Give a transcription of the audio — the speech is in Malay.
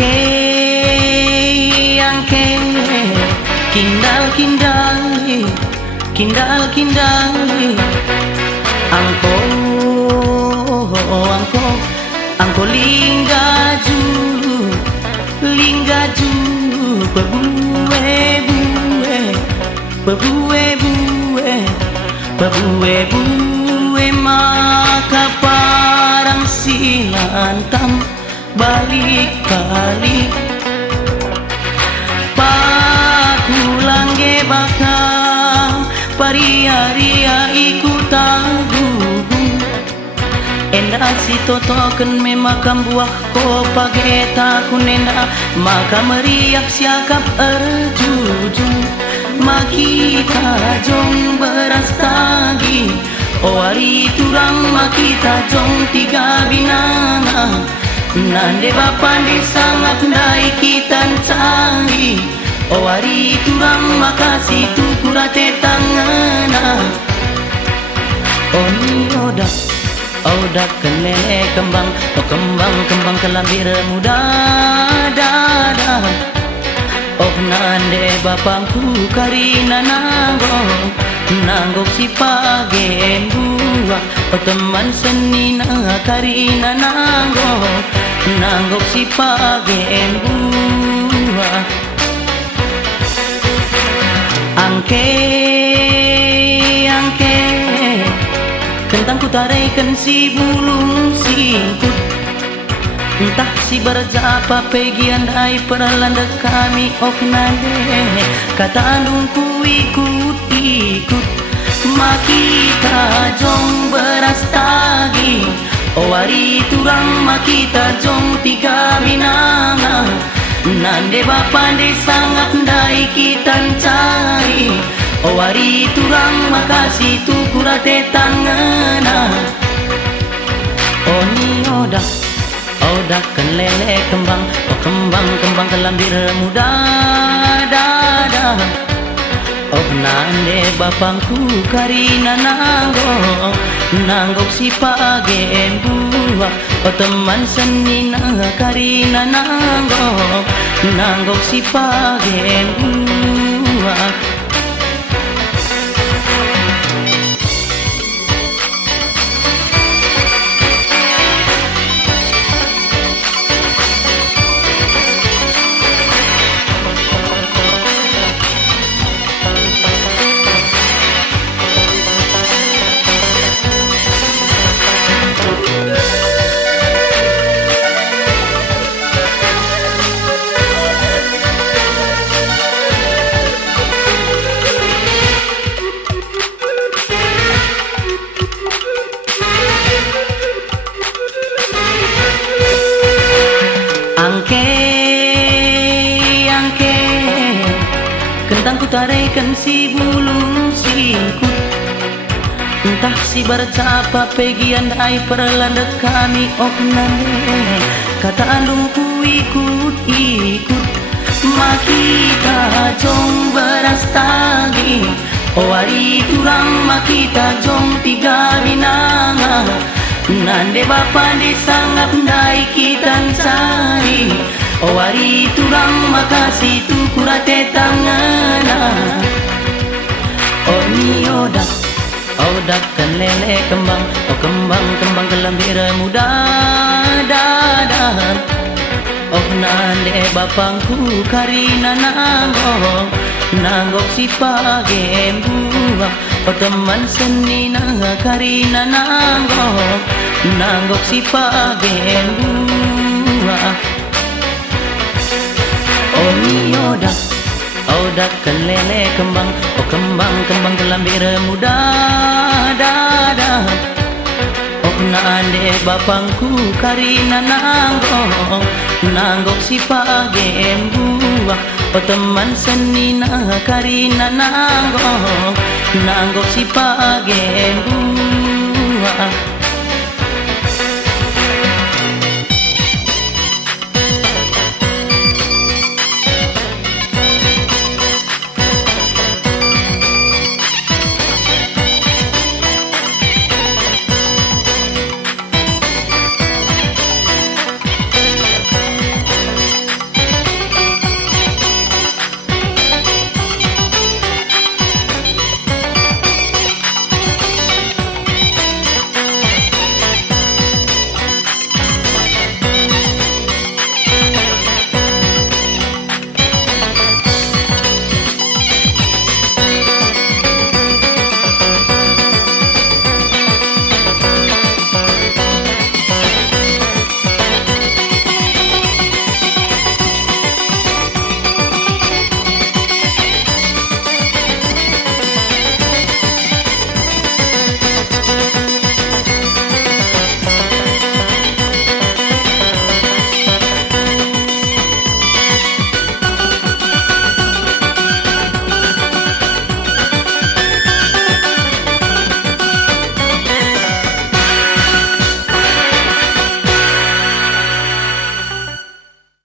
Angke, angke, kindal, kindal, kindal, kindal, angko, angko, angko linggaju, linggaju, bebue, bue, bebue, bue, bebue, bue, maka parang silantam balik-balik pakulang ge bakang paria-ria ikut tanggung enda si totoken memakam buah ko pageta kunenda maka meriak siakap erjujung makita jong beras tagi owari turang makita jong tiga binana nande bapande sangat ndai kitan cari owari turang makasih tukurate tangana oni odak odak kelele kembang oh kembang kembang kelambir muda dada oh nande bapangku karina nanggok si pagen buah oh teman seni karina nanggok si pagen buah angke angke kentang ku taraikan si bulung singkut entah si berja apa pegian ai perlanda kami ok nande kata andungku ikut makita jong beras tagi owari turang makita jong tiga binana nande bapande sangat ndai kitan cari owari turang makasih tukurate tangana oni odak odak kelele kembang oh kembang kembang kelambir muda dada oh nande bapangku karina nanggok si pagen buah oh teman seni karina nanggok si pagen buah angke angke kentang ku taraikan si bulung singkut entah si bercapa pegian ai perlanda kami ok nande kata andungku ikut makita jong beras tagi owari turang makita jong tiga binanga nande bapande sangat ndai kitan cari owari turang makasih tukurate tangana oni odak kelele kembang oh kembang kembang kelambir muda dada oh nande bapangku karina nanggok si pagen buah oh teman seni karina nanggok si pagen buah oni odak kelele kembang oh kembang kembang kelambir muda dada oh nande bapangku karina nanggok si pagen buah oh teman seni karina nanggok si pagen buah